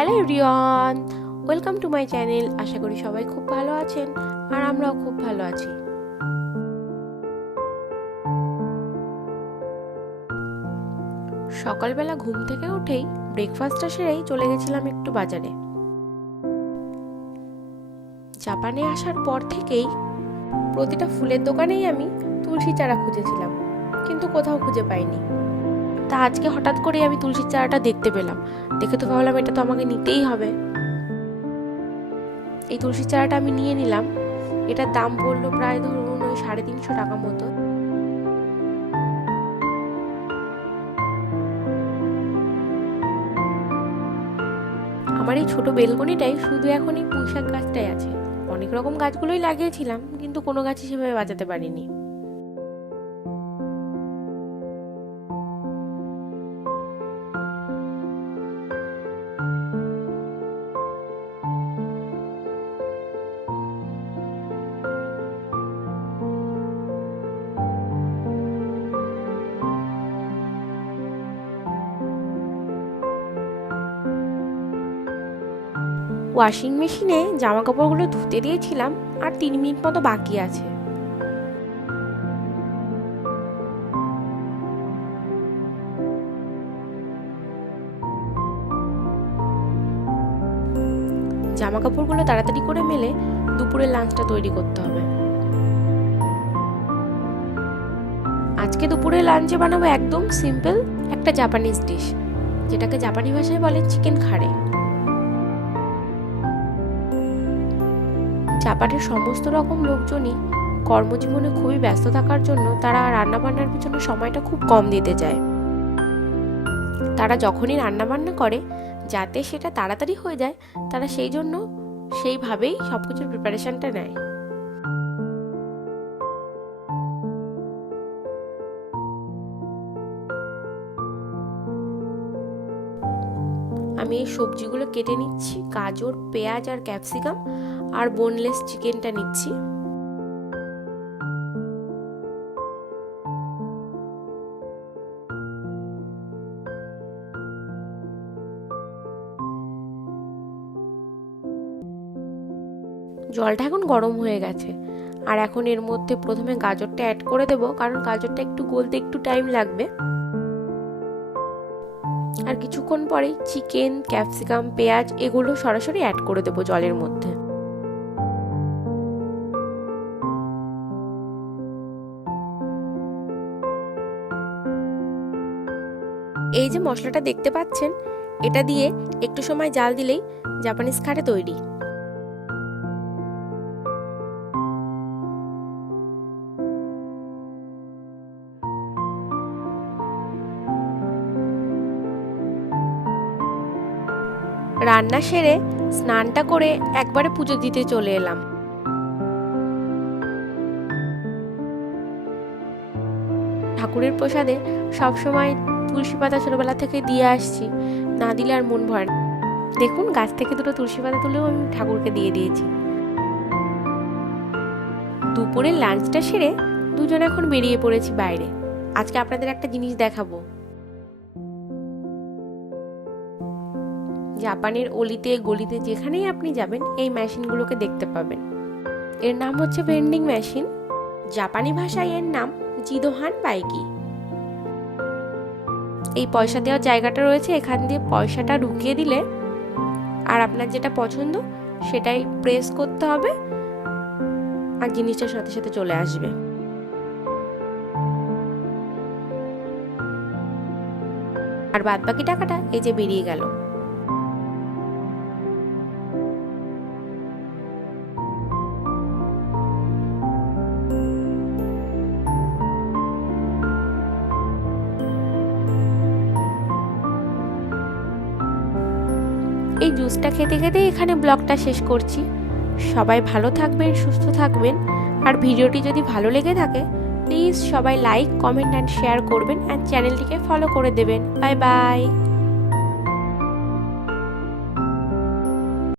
Hello everyone, welcome to my channel. আশা করি সবাই খুব ভালো আছেন আর আমরাও খুব ভালো আছি। সকালবেলা ঘুম থেকে উঠেই ব্রেকফাস্টটা সেরেই চলে গেছিলাম একটু বাজারে। জাপানে আসার পর থেকেই প্রতিটা ফুলের দোকানেই আমি তুলসী চারা খুঁজেছিলাম, কিন্তু কোথাও খুঁজে পাইনি। তা আজকে হঠাৎ করে আমি তুলসীর চারাটা দেখতে পেলাম। দেখে তো ভাবলাম এটা তো আমাকে নিতেই হবে। এই তুলসীর চারাটা আমি নিয়ে নিলাম। এটার দাম পড়লো প্রায় ধরুন ওই 350 টাকা মতো। আমার এই ছোট বেলকনিটাই শুধু এখন এই পুঁইশাক গাছটাই আছে। অনেক রকম গাছগুলোই লাগিয়েছিলাম, কিন্তু কোনো গাছই সেভাবে বাঁচাতে পারিনি। ওয়াশিং মেশিনে জামা কাপড়গুলো ধুতে দিয়েছিলাম, আর 3 মিনিট মতো বাকি আছে। জামা কাপড়গুলো তাড়াতাড়ি করে মেলে দুপুরের লাঞ্চটা তৈরি করতে হবে। আজকে দুপুরের লাঞ্চে বানাবো একদম সিম্পল একটা জাপানিজ ডিশ, যেটাকে জাপানি ভাষায় বলে চিকেন খারে। জাপানের সমস্ত রকম লোকজনই কর্মজীবনে খুবই ব্যস্ত থাকার জন্য তারা রান্নাবান্নার পিছনে সময়টা খুব কম দিতে চায়। তারা যখনই রান্নাবান্না করে যাতে সেটা তাড়াতাড়ি হয়ে যায়, তারা সেই জন্য সেইভাবেই সবকিছুর প্রিপারেশনটা নেয়। আমি এই সবজিগুলো কেটে নিচ্ছি, গাজর, পেঁয়াজ আর ক্যাপসিকাম, আর বোনলেস চিকেনটা নিচ্ছি। জলটা এখন গরম হয়ে গেছে, আর এখন এর মধ্যে প্রথমে গাজরটা অ্যাড করে দেব, কারণ গাজরটা একটু গলতে একটু টাইম লাগবে। আর কিছুক্ষণ পরেই চিকেন, ক্যাপসিকাম, পেঁয়াজ এগুলো সরাসরি অ্যাড করে দেব জলের মধ্যে। এই যে মশলাটা দেখতে পাচ্ছেন, এটা দিয়ে একটু সময় জাল দিলেই জাপানিজ খারে তৈরি। রান্না সেরে স্নানটা করে একবারে পুজো দিতে চলে এলাম। ঠাকুরের প্রসাদে সবসময় তুলসী পাতা ছোটবেলা থেকে দিয়ে আসছি, না দিলে আর মন ভরে না। দেখুন, গাছ থেকে দুটো তুলসী পাতা তুলেও আমি ঠাকুরকে দিয়ে দিয়েছি। দুপুরের লাঞ্চটা সেরে দুজন এখন বেরিয়ে পড়েছি বাইরে। আজকে আপনাদের একটা জিনিস দেখাবো। জাপানের অলিতে গলিতে যেখানেই আপনি যাবেন এই মেশিনগুলোকে দেখতে পাবেন। এর নাম হচ্ছে ভেন্ডিং মেশিন। জাপানি ভাষায় এর নাম জিদোহান বাইকি। এই পয়সা দেওয়ার জায়গাটা রয়েছে, এখান দিয়ে পয়সাটা ঢুকিয়ে দিলে আর আপনার যেটা পছন্দ সেটাই প্রেস করতে হবে, আর জিনিসটার সাথে সাথে চলে আসবে। আর বাদ বাকি টাকাটা এই যে বেরিয়ে গেল। এই জুসটা খেতে খেতে এখানে ব্লগটা শেষ করছি। সবাই ভালো থাকবেন, সুস্থ থাকবেন, আর ভিডিওটি যদি ভালো লেগে থাকে প্লিজ সবাই লাইক, কমেন্ট অ্যান্ড শেয়ার করবেন, আর চ্যানেলটিকে ফলো করে দেবেন। Bye bye.